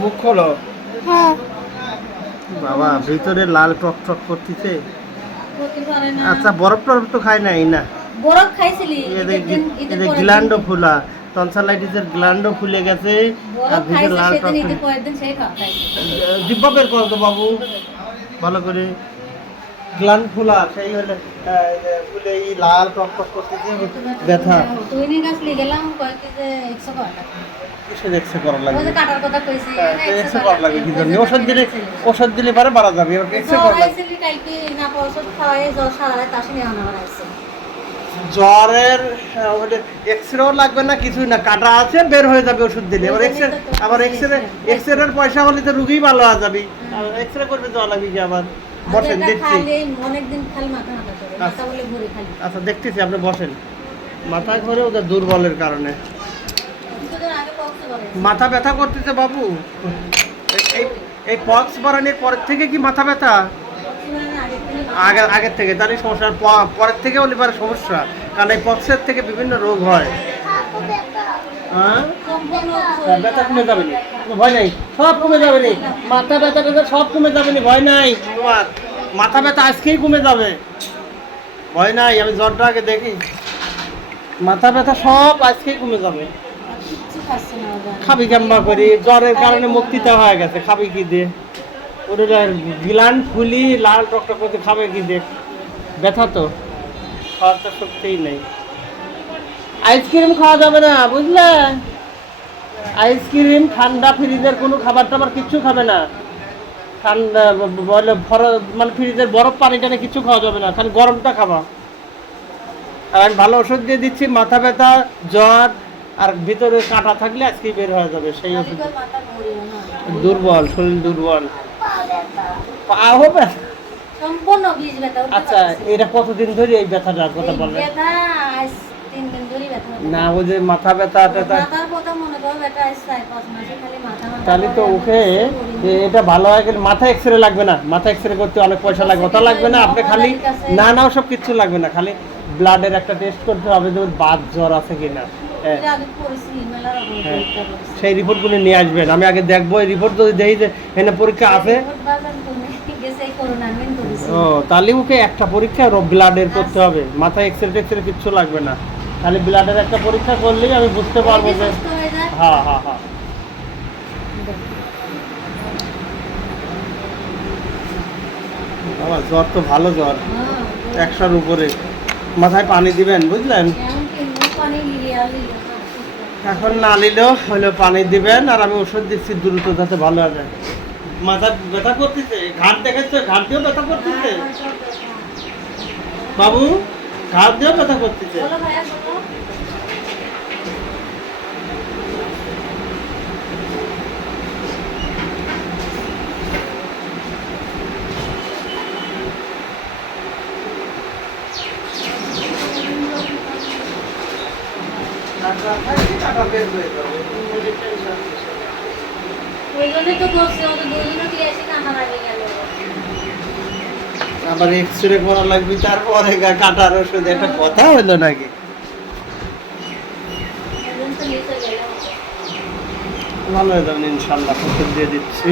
মুখ খোলো। হ্যাঁ বাবা ভিতরে লাল টক টক করতেছে। আচ্ছা বরফ টরফ তো খায় নাই না? বরফ খাইছিলি এদের গ্ল্যান্ডও ফুলা, টনসালাইটিসের গ্ল্যান্ডও ফুলে গেছে আর বরফ ভিতরে খাইছে লাল টক সেদিন ঈদের পরের দিন সেই খাওয়া খাইছে জিব্বা বের করো তো বাবু ভালো করে। গ্ল্যান্ড ফুলা সেই হলে ফুলে এই লাল টক টক করতেছে ব্যথা। তুই নিয়ে গাছ লিয়ে গেলাম কয়েক যে 100 টাকা কিসের এক্সরে করা লাগবে? ওই যে কাটার কথা কইছি এক্সরে করা লাগবে কি জন্য? ওষুধ দিলে পারে বাড়া যাবে, এবার এক্সরে করা লাগবে। আইছিলি কালকে না ওষুধ খাওয়াই জ্বর সারায় তাসি নিয়ে আনা আইছে জ্বরের এক্সরেও লাগবে না, কিছুই না, কাটা আছে বের হয়ে যাবে ওষুধ দিলে। আবার এক্সরের পয়সা হলে তো রুগী ভালো হয়ে যাবে, এক্সরে করবে যাওয়া লাগবে কি আবার? বসেন দেখছি। অনেকদিন খালি মাথা মাথা করে মাথা বলে ঘুরে খালি। আচ্ছা দেখতেছি, আপনি বসেন। মাথা ঘুরে ওদের দুর্বলের কারণে মাথা ব্যথা করতেছে বাবু। এই পক্স বাড়ানোর পরের থেকে কি মাথা ব্যথা? আগের থেকে তাহলে সমস্যা, পরের থেকে হলে পারে সমস্যা, কারণ এই পক্সের থেকে বিভিন্ন রোগ হয়। ব্যথা কমে যাবে না, ভয় নাই, সব কমে যাবে না। মাথা ব্যথা ব্যথা সব কমে যাবে না, ভয় নাই তোমার। মাথা ব্যথা আজকেই কমে যাবে, ভয় নাই। আমি জ্বরটা আগে দেখি, মাথা ব্যথা সব আজকেই কমে যাবে। খাবি কেমবা করি, জ্বরের কারণে মুক্তিটা হয়ে গেছে, খাবি কি দিয়ে? ওটা গ্ল্যান্ড ফুলি লাল টকটক করতে খাবে কি দিয়ে? ব্যথা তো খাওয়ার তো শক্তিই নেই। আইসক্রিম খাওয়া যাবে না বুঝলে? আইসক্রিম, ঠান্ডা, ফ্রিজের কোনো খাবার টাবার কিচ্ছু খাবে না। ঠান্ডা বলে মানে ফ্রিজের বরফ পানি টানি কিছু খাওয়া যাবে না, খালি গরমটা খাবা। আর আমি ভালো ওষুধ দিয়ে দিচ্ছি, মাথা ব্যথা, জ্বর আর ভিতরে কাঁটা থাকলে আজকে বের হয়ে যাবে সেই ওষুধ। দুর্বল, শরীর দুর্বল, পা হবে সম্পূর্ণ বীজ ব্যথা। আচ্ছা এটা কতদিন ধরে এই ব্যথাটার কথা বললেন? ব্যথা 3 দিন ধরে ব্যথা। না ওই যে মাথা ব্যথা মাথার কথা মনে করো ব্যথা 4-5 মাসে খালি মাথা মাথা। তাহলে তো ওকে এটা ভালো হয়ে গেলে মাথা এক্সরে লাগবে না, মাথা এক্সরে করতে অনেক পয়সা লাগবে, ওটা লাগবে না। আপনি খালি না না ওসব কিচ্ছু লাগবে না, খালি ব্লাডের একটা টেস্ট করতে হবে যে বাত জ্বর আছে কিনা। সেই রিপোর্টগুলো নিয়ে আসবেন, আমি আগে দেখবো। এই রিপোর্ট যদি দেখি যে এখানে পরীক্ষা আছে, ও তাহলে ওকে একটা পরীক্ষা ব্লাডের করতে হবে, মাথা এক্সরে টেক্সরে কিচ্ছু লাগবে না, খালি ব্লাডের একটা পরীক্ষা করলেই আমি বুঝতে পারবো যে হ্যাঁ হ্যাঁ হ্যাঁ। বাবা জ্বর তো ভালো জ্বর, 100-র উপরে। মাথায় পানি দিবেন বুঝলেন? এখন না নিলেও হলো পানি দিবেন, আর আমি ওষুধ দিচ্ছি দ্রুত যাতে ভালো হয়ে যায়। মাথা ব্যথা করতেছে, ঘাট দেখাচ্ছে, ঘাট দিয়েও ব্যথা করতেছে বাবু, ঘাট দিয়েও ব্যথা করতেছে। আবার এক্সরে করা লাগবে, তারপরে কাটার ওষুধ, একটা কথা হলো নাকি? ভালো হয়ে যাবেন ইনশাল্লাহ, ওষুধ দিয়ে দিচ্ছি।